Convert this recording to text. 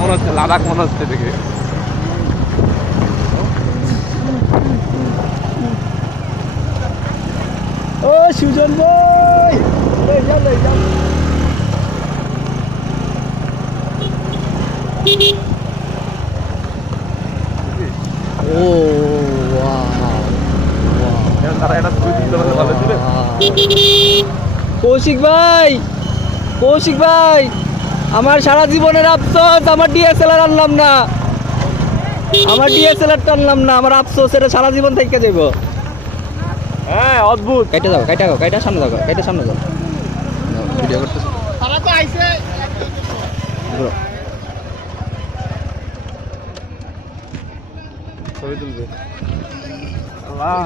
মনে হচ্ছে, লাদাখ মনে হচ্ছে দেখে। ও সুজন ভাই, লই যাও লই যাও। ও তারা এটা ছবি তুলতে পারলে ভালো ছিল। কৌশিক ভাই, কৌশিক ভাই, আমার সারা জীবনের আফসোস, আমার ডিএসএলআর আনলাম না, আমার ডিএসএলআর টানলাম না, আমার আফসোস, এটা সারা জীবন থেকে যাইব। হ্যাঁ অদ্ভুত। কাইটা যাও, কাইটা যাও, কাইটা সামনে যাও, কাইটা সামনে যাও। ভিডিও করতেছি। তারা তো আইছে। ছবি তুলবে। আল্লাহ।